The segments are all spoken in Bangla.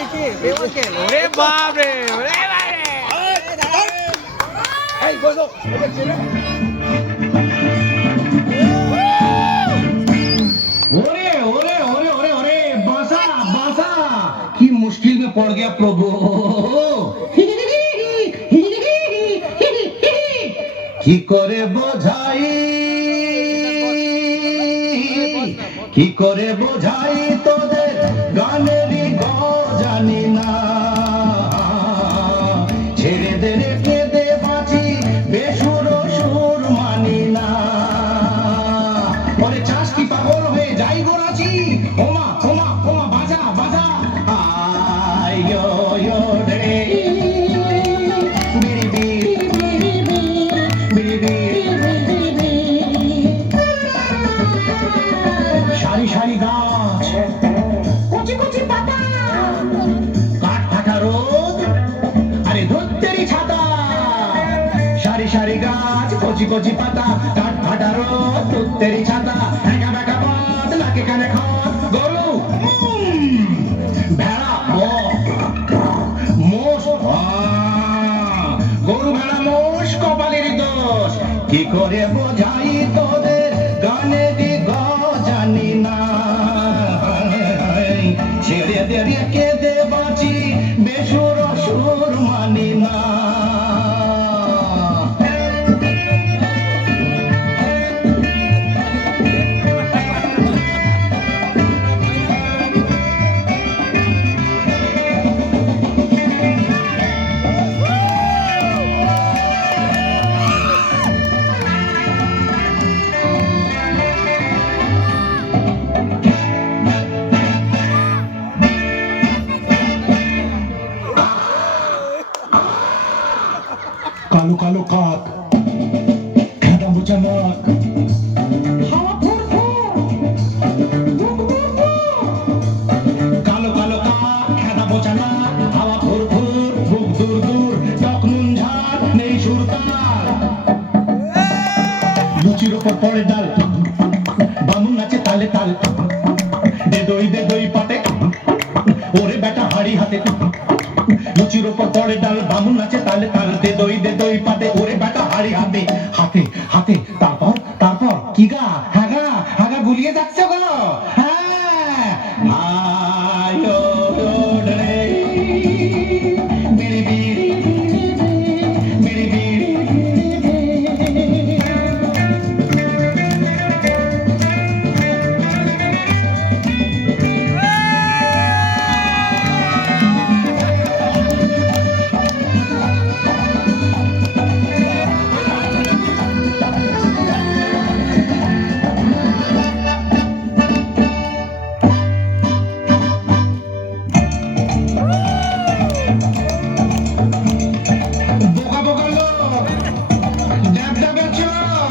ওরে বাপ রে, ওরে বাপ রে। এই বসো, এটা ছেলে। ओरे ओरे ओरे ओरे ओरे बासा बासा की मुश्किल में पड़ गया प्रभु की करे बोझाई की करे बोझाई तोদের গানেরই জানি না ছেড়ে দে রেখে দে বাঁচি বেসুর সুর মানি না ওরে চাষ কি পাগল হয়ে যাই গোরাচি ওমা ওমা ওমা বাজা বাজা আই ইয়ো ইয়ো রে বিড়ি বিড়ি বিড়ি বিড়ি সারি সারি গাছ কচি কচি পাতা কাঠ ফাটা রোদ আরে ধুত্তেরি ছাতা সারি সারি গাছ কচি কচি পাতা কাঠ ফাটা রোদ ধুত্তেরি ছাতা একা বেকা পথ নাকে কানে খত গরু ভেড়া মোষ গরু ভেড়া মোষ কপালেরই দোষ কি করে বোঝাই তোদের গানেরই জানি না ছেড়ে দে রেখে দে বাঁচি বেসুর সুর মানি না কালো কালো কাক খেদা মোচা নাক হাওয়া ফুরফুর কালো কালো কাক খেদা মোচা নাক হাওয়া ফুরফুর বুক দূর দূর টক নুন ঝাল নেই সুরতাল লুচির ওপর পড়ে ডাল বামুন নাচে তালে তাল দে দই পাতে ওরে বেটা হাড়ি হাতে লুচির ওপর পড়ে ডাল বামুন নাচে তালে তাল দে দই পাতে ওরে বেটা হাড়ি হাতে হাতে হাতে তারপর তারপর কি গা হাগা হাগা গুলিয়ে যাচ্ছে গো হ্যাঁ আয়ো রে বিড়ি বিড়ি বিড়ি বিড়ি বোকা বোকা লোক ড্যাব ড্যাবে চোখ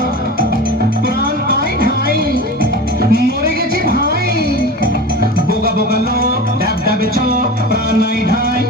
প্রাণ আই ঠাই মরে গেছি ভাই বোকা বোকা লোক ড্যাব ড্যাবে চোখ প্রাণ আই ঠাই